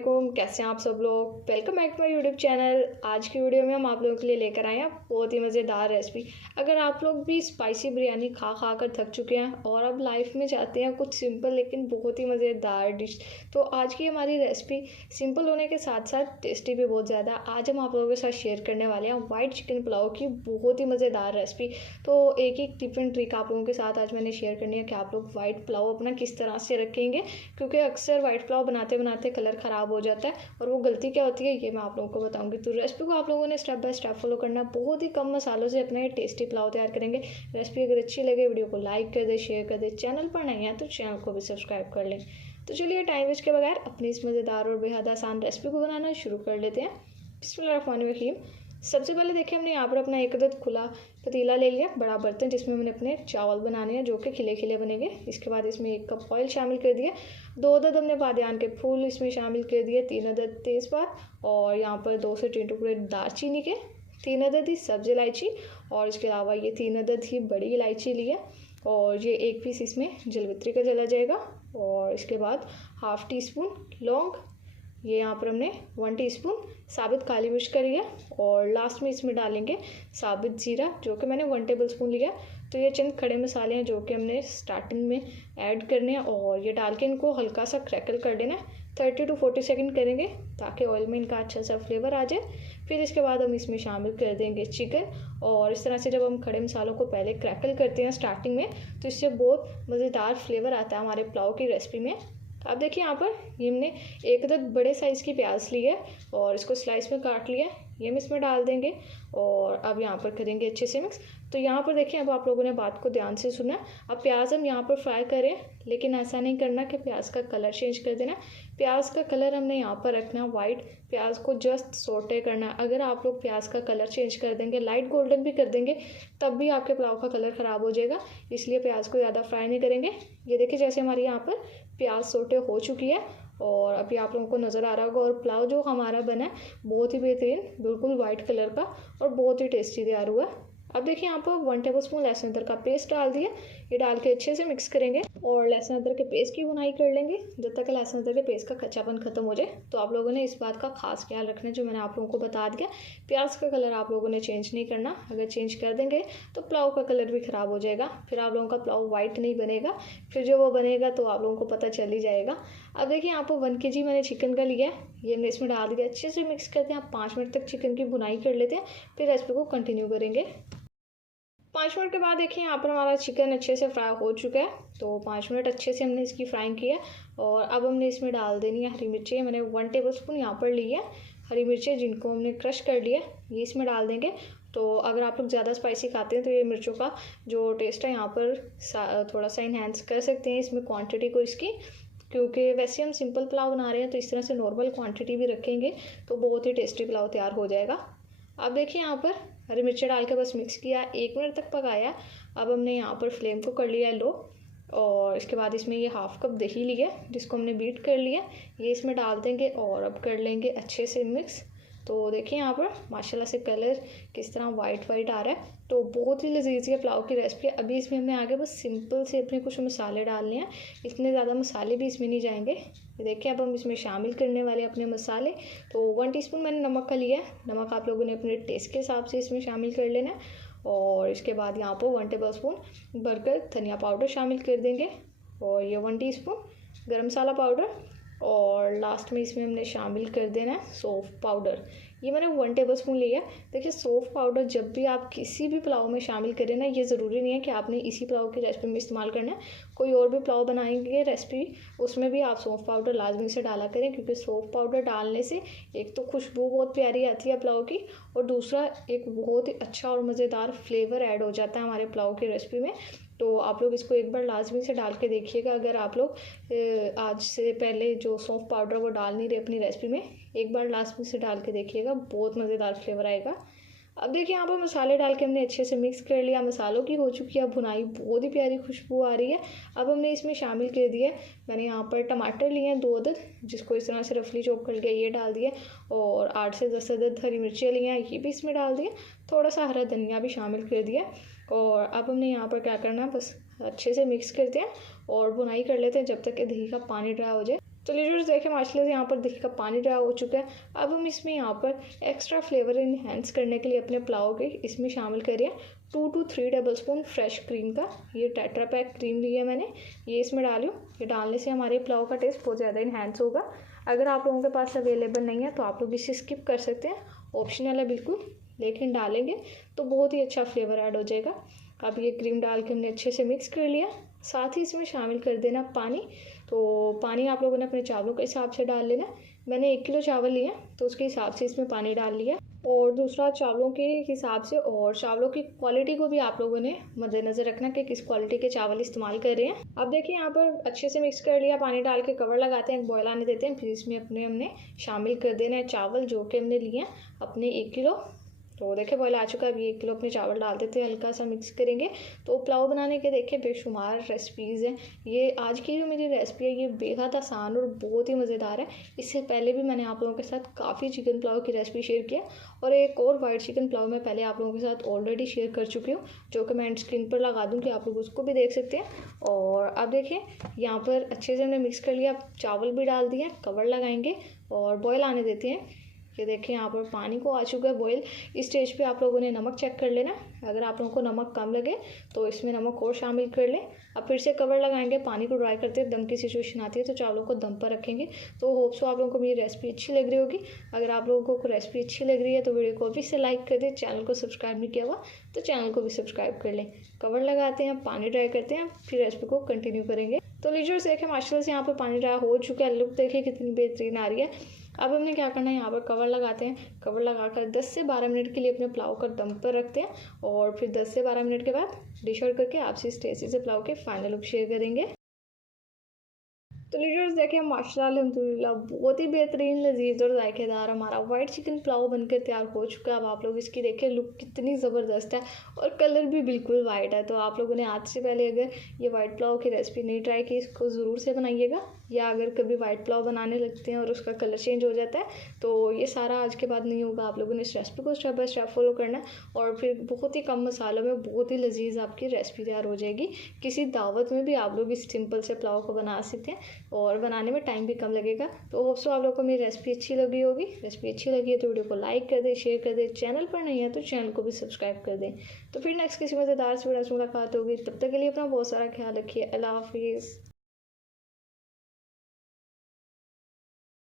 वालेकुम, कैसे हैं आप सब लोग। Welcome back to my YouTube channel. आज की वीडियो में हम आप लोगों के लिए लेकर आए हैं बहुत ही मज़ेदार रेसिपी। अगर आप लोग भी स्पाइसी बिरयानी खा खा कर थक चुके हैं और अब लाइफ में चाहते हैं कुछ सिंपल लेकिन बहुत ही मज़ेदार डिश, तो आज की हमारी रेसिपी सिंपल होने के साथ साथ टेस्टी भी बहुत ज़्यादा। आज हम आप लोगों के साथ शेयर करने वाले हैं वाइट चिकन पुलाव की बहुत ही मज़ेदार रेसिपी। तो एक एक टिप एंड ट्रिक आप लोगों के साथ आज मैंने शेयर करनी है कि आप लोग वाइट पुलाव अपना किस तरह से रखेंगे, क्योंकि अक्सर वाइट पुलाव बनाते बनाते कलर ख़राब हो जाता है और वो गलती क्या होती है ये मैं आप लोगों को बताऊंगी। तो रेसिपी को आप लोगों ने स्टेप बाय स्टेप फॉलो करना है। बहुत ही कम मसालों से अपना ये टेस्टी पुलाव तैयार करेंगे। रेसिपी अगर अच्छी लगे वीडियो को लाइक कर दे, शेयर कर दे। चैनल पर नहीं है तो चैनल को भी सब्सक्राइब कर लें। तो चलिए टाइम वेस्ट के बगैर अपनी इस मज़ेदार और बेहद आसान रेसिपी को बनाना शुरू कर लेते हैं। बिस्मिल्लाहिर्रहमानिर्रहीम। सबसे पहले देखिए हमने यहाँ पर अपना एक अदद खुला पतीला ले लिया, बड़ा बर्तन, जिसमें मैंने अपने चावल बनाने हैं जो कि खिले खिले बनेंगे। इसके बाद इसमें 1 कप ऑयल शामिल कर दिया, 2 अदद हमने बादियान के फूल इसमें शामिल कर दिए, 3 अदद तेज़पात और यहाँ पर 2 से 3 टुकड़े दालचीनी के, 3 अदद ही सब्ज़ इलायची और इसके अलावा ये 3 अदद ही बड़ी इलायची ली है और ये 1 पीस इसमें जलवित्री का जला जाएगा। और इसके बाद ½ टीस्पून लौंग, ये यहाँ पर हमने 1 टीस्पून साबित काली मिर्च का लिया और लास्ट में इसमें डालेंगे साबित जीरा जो कि मैंने 1 टेबल स्पून लिया। तो ये चंद खड़े मसाले हैं जो कि हमने स्टार्टिंग में ऐड करने हैं और ये डाल के इनको हल्का सा क्रैकल कर देना है। 30 to 40 सेकंड करेंगे ताकि ऑयल में इनका अच्छा सा फ्लेवर आ जाए। फिर इसके बाद हम इसमें शामिल कर देंगे चिकन और इस तरह से जब हम खड़े मसालों को पहले क्रैकल करते हैं स्टार्टिंग में तो इससे बहुत मज़ेदार फ्लेवर आता है हमारे पुलाव की रेसिपी में। अब देखिए यहाँ पर ये हमने एक अदद बड़े साइज़ की प्याज ली है और इसको स्लाइस में काट लिया है, ये हम इसमें डाल देंगे और अब यहाँ पर करेंगे अच्छे से मिक्स। तो यहाँ पर देखिए अब आप लोगों ने बात को ध्यान से सुना। अब प्याज हम यहाँ पर फ्राई करें, लेकिन ऐसा नहीं करना कि प्याज का कलर चेंज कर देना। प्याज का कलर हमने यहाँ पर रखना वाइट, प्याज को जस्ट सोटे करना। अगर आप लोग प्याज का कलर चेंज कर देंगे, लाइट गोल्डन भी कर देंगे, तब भी आपके पुलाव का कलर ख़राब हो जाएगा, इसलिए प्याज को ज़्यादा फ्राई नहीं करेंगे। ये देखिए जैसे हमारी यहाँ पर प्याज सोटे हो चुकी है और अभी आप लोगों को नज़र आ रहा होगा और पुलाव जो हमारा बना है बहुत ही बेहतरीन, बिल्कुल वाइट कलर का और बहुत ही टेस्टी तैयार हुआ है। अब देखिए यहाँ पर 1 टेबल स्पून लहसुन अदरक का पेस्ट डाल दिया, ये डाल के अच्छे से मिक्स करेंगे और लहसुन अदरक के पेस्ट की भुनाई कर लेंगे जब तक लहसुन अदरक के पेस्ट का कच्चापन खत्म हो जाए। तो आप लोगों ने इस बात का खास ख्याल रखना है जो मैंने आप लोगों को बता दिया। प्याज का कलर आप लोगों ने चेंज नहीं करना, अगर चेंज कर देंगे तो पुलाव का कलर भी ख़राब हो जाएगा, फिर आप लोगों का पुलाव वाइट नहीं बनेगा, फिर जो वो बनेगा तो आप लोगों को पता चल ही जाएगा। अब देखिए यहाँ पर 1 kg मैंने चिकन का लिया है, ये हमने इसमें डाल दिया, अच्छे से मिक्स करते हैं। आप 5 मिनट तक चिकन की भुनाई कर लेते हैं, फिर रेसिपी को कंटिन्यू करेंगे। 5 मिनट के बाद देखिए यहाँ पर हमारा चिकन अच्छे से फ्राई हो चुका है। तो 5 मिनट अच्छे से हमने इसकी फ्राइंग की है और अब हमने इसमें डाल देनी है हरी मिर्चें। मैंने 1 टेबल स्पून यहाँ पर ली है हरी मिर्चें, जिनको हमने क्रश कर लिया, ये इसमें डाल देंगे। तो अगर आप लोग ज़्यादा स्पाइसी खाते हैं तो ये मिर्चों का जो टेस्ट है यहाँ पर थोड़ा सा इन्हेंस कर सकते हैं इसमें क्वान्टिटी को इसकी, क्योंकि वैसे हम सिंपल पुलाव बना रहे हैं तो इस तरह से नॉर्मल क्वांटिटी भी रखेंगे तो बहुत ही टेस्टी पुलाव तैयार हो जाएगा। अब देखिए यहाँ पर हरी मिर्ची डाल के बस मिक्स किया, 1 मिनट तक पकाया। अब हमने यहाँ पर फ्लेम को कर लिया है लो और इसके बाद इसमें ये ½ कप दही लिया जिसको हमने बीट कर लिया, ये इसमें डाल देंगे और अब कर लेंगे अच्छे से मिक्स। तो देखिए यहाँ पर माशाल्लाह से कलर किस तरह वाइट आ रहा है, तो बहुत ही लजीज है पुलाव की रेसिपी। अभी इसमें हमने आगे बस सिंपल से अपने कुछ मसाले डालने हैं, इतने ज़्यादा मसाले भी इसमें नहीं जाएंगे। देखिए अब हम इसमें शामिल करने वाले अपने मसाले। तो 1 टीस्पून मैंने नमक का लिया है, नमक आप लोगों ने अपने टेस्ट के हिसाब से इसमें शामिल कर लेना है। और इसके बाद यहाँ पर 1 टेबल स्पून भरकर धनिया पाउडर शामिल कर देंगे और ये 1 टीस्पून गरम मसाला पाउडर और लास्ट में इसमें हमने शामिल कर देना है सौंफ पाउडर, ये मैंने 1 टेबल स्पून लिया है। देखिए सौंफ पाउडर जब भी आप किसी भी पुलाव में शामिल करें ना, ये ज़रूरी नहीं है कि आपने इसी पुलाव की रेसिपी में इस्तेमाल करना है, कोई और भी पुलाव बनाएंगे रेसिपी उसमें भी आप सौंफ पाउडर लाजमी से डाला करें, क्योंकि सौंफ पाउडर डालने से एक तो खुशबू बहुत प्यारी आती है पुलाव की और दूसरा एक बहुत ही अच्छा और मज़ेदार फ्लेवर ऐड हो जाता है हमारे पुलाव की रेसिपी में। तो आप लोग इसको एक बार लाजमी से डाल के देखिएगा। अगर आप लोग आज से पहले जो सौंफ पाउडर वो डाल नहीं रहे अपनी रेसिपी में, एक बार लाजमी से डाल के देखिएगा, बहुत मज़ेदार फ्लेवर आएगा। अब देखिए यहाँ पर मसाले डाल के हमने अच्छे से मिक्स कर लिया, मसालों की हो चुकी है भुनाई, बहुत ही प्यारी खुशबू आ रही है। अब हमने इसमें शामिल कर दिया, मैंने यहाँ पर टमाटर लिए हैं 2 अदद, जिसको इस तरह से रफली चॉप कर लिया, ये डाल दिए और 8 से 10 अदद हरी मिर्चें लिए हैं, ये भी इसमें डाल दिए, थोड़ा सा हरा धनिया भी शामिल कर दिया। और अब हमने यहाँ पर क्या करना है, बस अच्छे से मिक्स करते हैं और भुनाई कर लेते हैं जब तक कि दही का पानी ड्राई हो जाए। तो लीजिए देखिए माशाल्लाह से यहाँ पर देखिए का पानी ड्राई हो चुका है। अब हम इसमें यहाँ पर एक्स्ट्रा फ्लेवर इन्हेंस करने के लिए अपने पुलाव के इसमें शामिल करिए 2 to 3 table spoon fresh cream का। ये टेट्रा पैक क्रीम ली है मैंने, ये इसमें डालियो। ये डालने से हमारे पुलाव का टेस्ट बहुत ज़्यादा इन्हेंस होगा। अगर आप लोगों के पास अवेलेबल नहीं है तो आप लोग इसे स्किप कर सकते हैं, ऑप्शनल है बिल्कुल, लेकिन डालेंगे तो बहुत ही अच्छा फ्लेवर ऐड हो जाएगा। अब ये क्रीम डाल के हमने अच्छे से मिक्स कर लिया। साथ ही इसमें शामिल कर देना पानी। तो पानी आप लोगों ने अपने चावलों के हिसाब से डाल लेना। मैंने 1 किलो चावल लिए तो उसके हिसाब से इसमें पानी डाल लिया। और दूसरा चावलों के हिसाब से और चावलों की क्वालिटी को भी आप लोगों ने मद्देनज़र रखना कि किस क्वालिटी के चावल इस्तेमाल कर रहे हैं। अब देखिए यहाँ पर अच्छे से मिक्स कर लिया, पानी डाल के कवर लगाते हैं, बॉयल आने देते हैं। फिर इसमें हमने शामिल कर देना है चावल जो कि हमने लिए हैं अपने 1 किलो। तो देखिए बॉयल आ चुका है। अभी 1 किलो अपने चावल डाल देते हैं, हल्का सा मिक्स करेंगे। तो पुलाव बनाने के देखिए बेशुमार रेसिपीज़ हैं। ये आज की जो मेरी रेसिपी है ये बेहद आसान और बहुत ही मज़ेदार है। इससे पहले भी मैंने आप लोगों के साथ काफ़ी चिकन पुलाव की रेसिपी शेयर किया और एक और वाइट चिकन पुलाव मैं पहले आप लोगों के साथ ऑलरेडी शेयर कर चुकी हूँ, जो कि मैं एंड स्क्रीन पर लगा दूँ कि आप लोग उसको भी देख सकते हैं। और अब देखिए यहाँ पर अच्छे से हमने मिक्स कर लिया, चावल भी डाल दिए, कवर लगाएंगे और बॉयल आने देते हैं। ये देखिए यहाँ पर पानी को आ चुका है बॉयल। इस स्टेज पे आप लोगों ने नमक चेक कर लेना। अगर आप लोगों को नमक कम लगे तो इसमें नमक और शामिल कर लें। अब फिर से कवर लगाएंगे, पानी को ड्राई करते हैं, दम की सिचुएशन आती है तो चावलों को दम पर रखेंगे। तो होप सो आप लोगों को मेरी रेसिपी अच्छी लग रही होगी। अगर आप लोगों को रेसिपी अच्छी लग रही है तो वीडियो को अभी से लाइक कर दें। चैनल को सब्सक्राइब नहीं किया हुआ तो चैनल को भी सब्सक्राइब कर लें। कवर लगाते हैं, पानी ड्राई करते हैं, फिर रेसिपी को कंटिन्यू करेंगे। तो लीजिए देखें माशाल्लाह से यहाँ पर पानी ड्राई हो चुका है। लुक देखिए कितनी बेहतरीन आ रही है। अब हमने क्या करना है, यहाँ पर कवर लगाते हैं। कवर लगाकर 10 से 12 मिनट के लिए अपने पुलाव को दम पर रखते हैं और फिर 10 से 12 मिनट के बाद डिश आउट करके आपसे इस टेस्टी से पुलाव के फाइनल लुक शेयर करेंगे। तो लीडर्स देखिए माशाल्लाह अल्हम्दुलिल्लाह बहुत ही बेहतरीन लजीज और जायकेदार हमारा वाइट चिकन पुलाव बनकर तैयार हो चुका है। अब आप लोग इसकी देखिए लुक कितनी ज़बरदस्त है और कलर भी बिल्कुल वाइट है। तो आप लोगों ने आज से पहले अगर ये वाइट पुलाव की रेसिपी नहीं ट्राई की इसको ज़रूर से बनाइएगा, या अगर कभी वाइट पुलाव बनाने लगते हैं और उसका कलर चेंज हो जाता है तो ये सारा आज के बाद नहीं होगा। आप लोगों ने इस रेसिपी को स्टेप बाय स्टेप फॉलो करना है और फिर बहुत ही कम मसालों में बहुत ही लजीज आपकी रेसिपी तैयार हो जाएगी। किसी दावत में भी आप लोग इस सिंपल से पुलाव को बना सकते हैं और बनाने में टाइम भी कम लगेगा। तो होप सो आप लोगों को मेरी रेसिपी अच्छी लगी होगी। रेसिपी अच्छी लगी है तो वीडियो को लाइक कर दें, शेयर कर दें। चैनल पर नहीं है तो चैनल को भी सब्सक्राइब कर दें। तो फिर नेक्स्ट किसी मज़ेदार से मुलाकात होगी। तब तक के लिए अपना बहुत सारा ख्याल रखिए। अल्लाह हाफिज़।